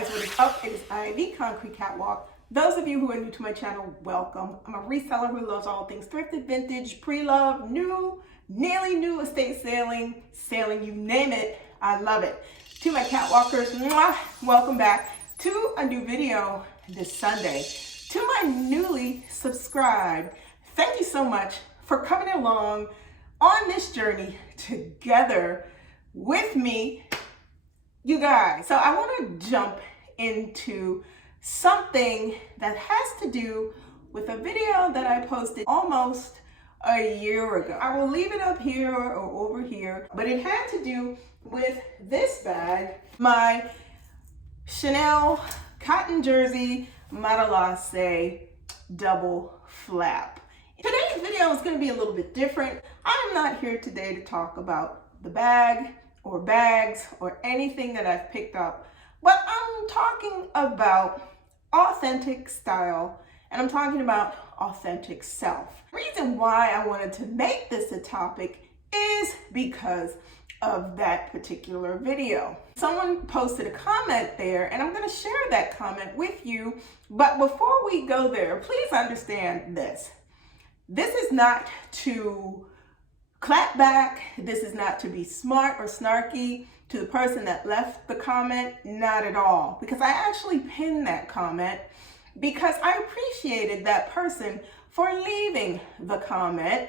guys, what is up? It is I, the Concrete Catwalk. Those of you who are new to my channel, welcome. I'm a reseller who loves all things thrifted, vintage, pre-loved, new, nearly new, estate sailing, you name it, I love it. To my catwalkers, mwah, welcome back to a new video this Sunday. To my newly subscribed, thank you so much for coming along on this journey together with me, you guys. So I want to jump into something that has to do with a video that I posted almost a year ago. I will leave it up here or over here, but it had to do with this bag, my Chanel cotton jersey Matelassé double flap. Today's video is going to be a little bit different. I'm not here today to talk about the bag or bags or anything that I've picked up, but I'm talking about authentic style, and I'm talking about authentic self. The reason why I wanted to make this a topic is because of that particular video. Someone posted a comment there, and I'm going to share that comment with you. But before we go there, please understand this. This is not to clap back. This is not to be smart or snarky to the person that left the comment. Not at all. Because I actually pinned that comment because I appreciated that person for leaving the comment.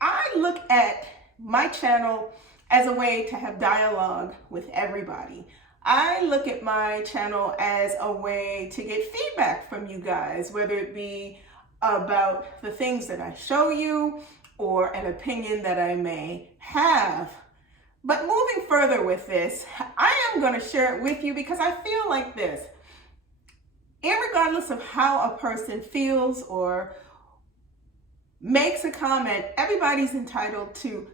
I look at my channel as a way to have dialogue with everybody. I look at my channel as a way to get feedback from you guys, whether it be about the things that I show you or an opinion that I may have. But moving further with this, I am going to share it with you because I feel like this. Irregardless of how a person feels or makes a comment, everybody's entitled to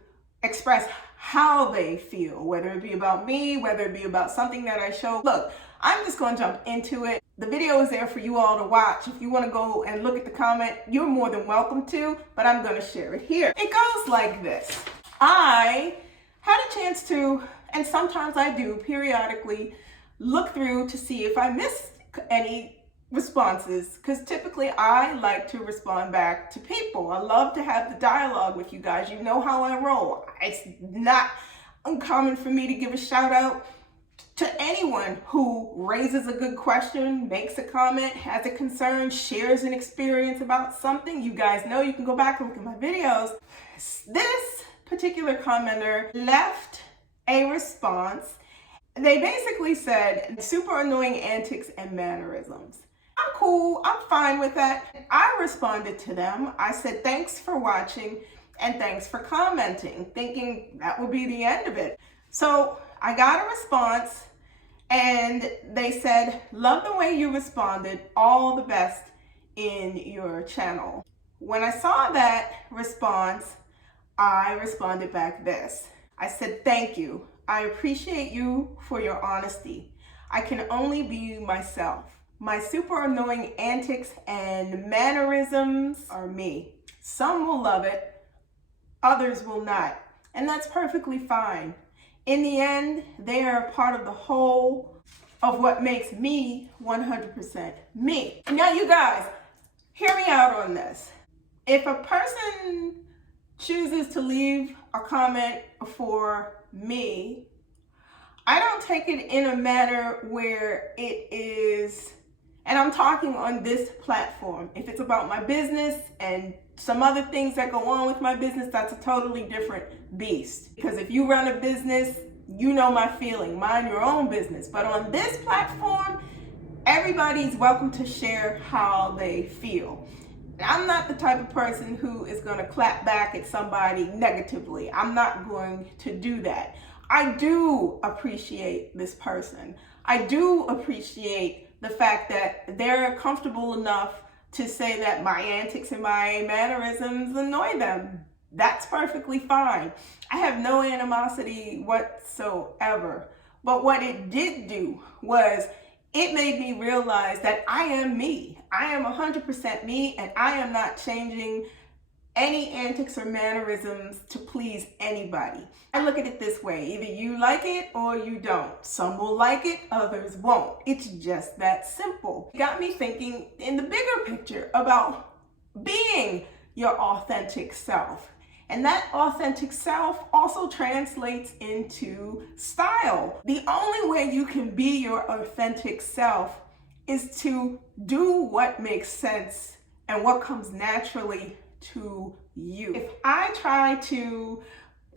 express how they feel, whether it be about me, whether it be about something that I show. Look, I'm just going to jump into it. The video is there for you all to watch. If you want to go and look at the comment, you're more than welcome to, but I'm going to share it here. It goes like this. I had a chance to, and sometimes I do periodically, look through to see if I missed any responses, because typically I like to respond back to people. I love to have the dialogue with you guys. You know how I roll. It's not uncommon for me to give a shout out to anyone who raises a good question, makes a comment, has a concern, shares an experience about something. You guys know, you can go back and look at my videos. This particular commenter left a response. They basically said, super annoying antics and mannerisms. I'm cool, I'm fine with that. I responded to them. I said, thanks for watching and thanks for commenting, thinking that would be the end of it. So I got a response and they said, love the way you responded, all the best in your channel. When I saw that response, I responded back this. I said, thank you. I appreciate you for your honesty. I can only be myself. My super annoying antics and mannerisms are me. Some will love it, others will not. And that's perfectly fine. In the end, they are a part of the whole of what makes me 100% me. Now you guys, hear me out on this. If a person chooses to leave a comment for me, I don't take it in a manner where it is, and I'm talking on this platform. If it's about my business and some other things that go on with my business, that's a totally different beast. Because if you run a business, you know my feeling, mind your own business. But on this platform, everybody's welcome to share how they feel. And I'm not the type of person who is going to clap back at somebody negatively. I'm not going to do that. I do appreciate this person. I do appreciate the fact that they're comfortable enough to say that my antics and my mannerisms annoy them. That's perfectly fine. I have no animosity whatsoever. But what it did do was it made me realize that I am me. I am 100% me, and I am not changing any antics or mannerisms to please anybody. I look at it this way: either you like it or you don't. Some will like it, others won't. It's just that simple. It got me thinking in the bigger picture about being your authentic self. And that authentic self also translates into style. The only way you can be your authentic self is to do what makes sense and what comes naturally to you. If I try to,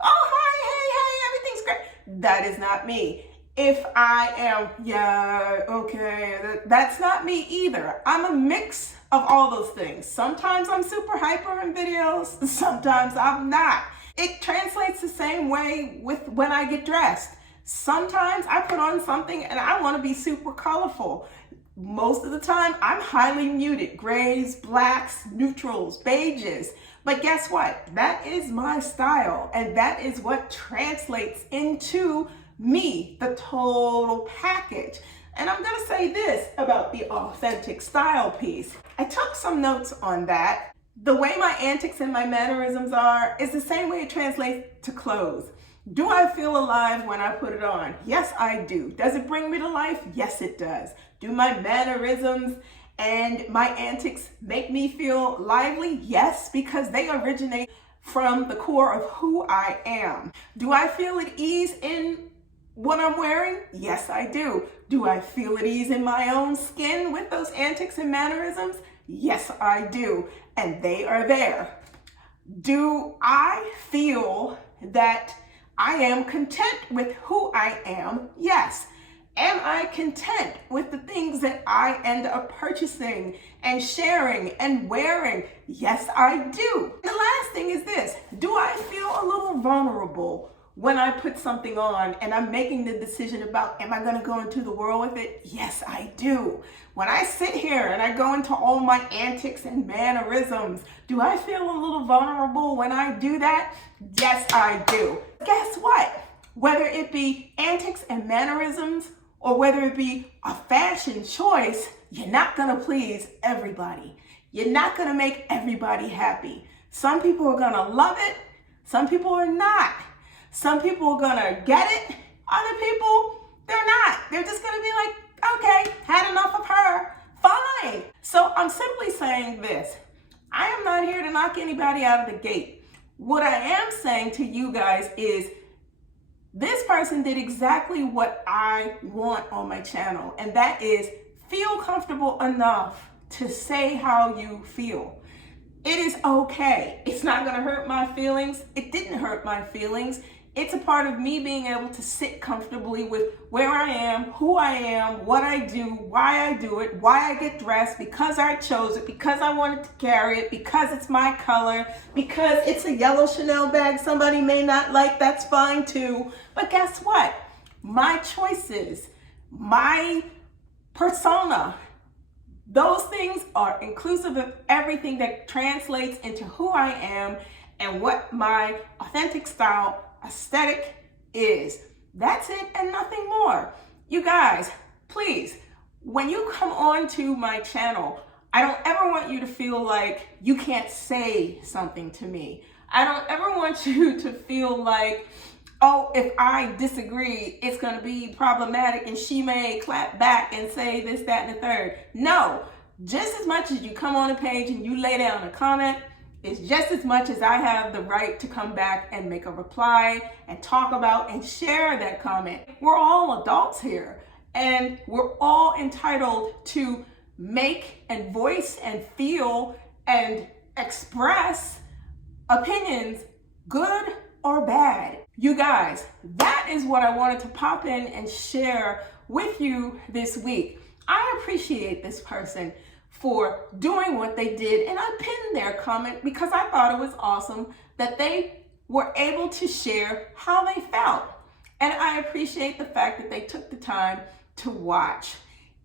oh, hi, hey, everything's great, that is not me. If I am, yeah, okay, that's not me either. I'm a mix of all those things. Sometimes I'm super hyper in videos, sometimes I'm not. It translates the same way with when I get dressed. Sometimes I put on something and I want to be super colorful. Most of the time I'm highly muted, grays, blacks, neutrals, beiges. But guess what? That is my style, and that is what translates into me, the total package. And I'm gonna say this about the authentic style piece. I took some notes on that. The way my antics and my mannerisms are is the same way it translates to clothes. Do I feel alive when I put it on? Yes, I do. Does it bring me to life? Yes, it does. Do my mannerisms and my antics make me feel lively? Yes, because they originate from the core of who I am. Do I feel at ease in what I'm wearing? Yes, I do. Do I feel at ease in my own skin with those antics and mannerisms? Yes, I do. And they are there. Do I feel that I am content with who I am? Yes. Am I content with the things that I end up purchasing and sharing and wearing? Yes, I do. The last thing is this: do I feel a little vulnerable when I put something on and I'm making the decision about, am I going to go into the world with it? Yes, I do. When I sit here and I go into all my antics and mannerisms, do I feel a little vulnerable when I do that? Yes, I do. Guess what? Whether it be antics and mannerisms or whether it be a fashion choice, you're not going to please everybody. You're not going to make everybody happy. Some people are going to love it. Some people are not. Some people are gonna get it, other people, they're not. They're just gonna be like, okay, had enough of her, fine. So I'm simply saying this: I am not here to knock anybody out of the gate. What I am saying to you guys is, this person did exactly what I want on my channel, and that is feel comfortable enough to say how you feel. It is okay. It's not gonna hurt my feelings. It didn't hurt my feelings. It's a part of me being able to sit comfortably with where I am, who I am, what I do, why I do it, why I get dressed, because I chose it, because I wanted to carry it, because it's my color, because it's a yellow Chanel bag somebody may not like, that's fine too. But guess what? My choices, my persona, those things are inclusive of everything that translates into who I am and what my authentic style aesthetic is. That's it and nothing more. You guys, please, when you come on to my channel, I don't ever want you to feel like you can't say something to me. I don't ever want you to feel like, oh, if I disagree, it's going to be problematic and she may clap back and say this, that, and the third. No, just as much as you come on a page and you lay down a comment, it's just as much as I have the right to come back and make a reply and talk about and share that comment. We're all adults here, and we're all entitled to make and voice and feel and express opinions, good or bad. You guys, that is what I wanted to pop in and share with you this week. I appreciate this person for doing what they did, and I pinned their comment because I thought it was awesome that they were able to share how they felt. And I appreciate the fact that they took the time to watch.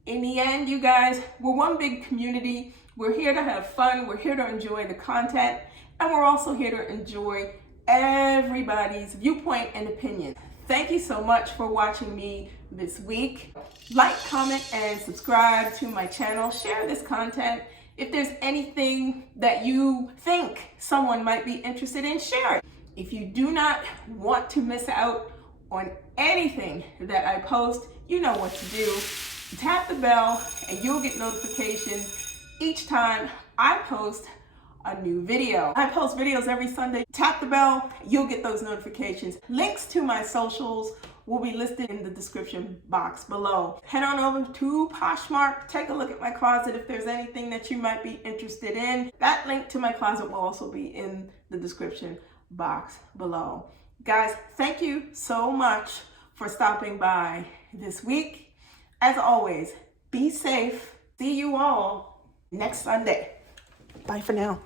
In the end, you guys, we're one big community. We're here to have fun. We're here to enjoy the content, and we're also here to enjoy everybody's viewpoint and opinion. Thank you so much for watching me this week. Like, comment, and subscribe to my channel. Share this content If there's anything that you think someone might be interested in, share it. If you do not want to miss out on anything that I post, you know what to do. Tap the bell and you'll get notifications each time I post a new video. I post videos every Sunday. Tap the bell, you'll get those notifications. Links to my socials will be listed in the description box below. Head on over to Poshmark, take a look at my closet if there's anything that you might be interested in. That link to my closet will also be in the description box below. Guys, thank you so much for stopping by this week. As always, be safe. See you all next Sunday. Bye for now.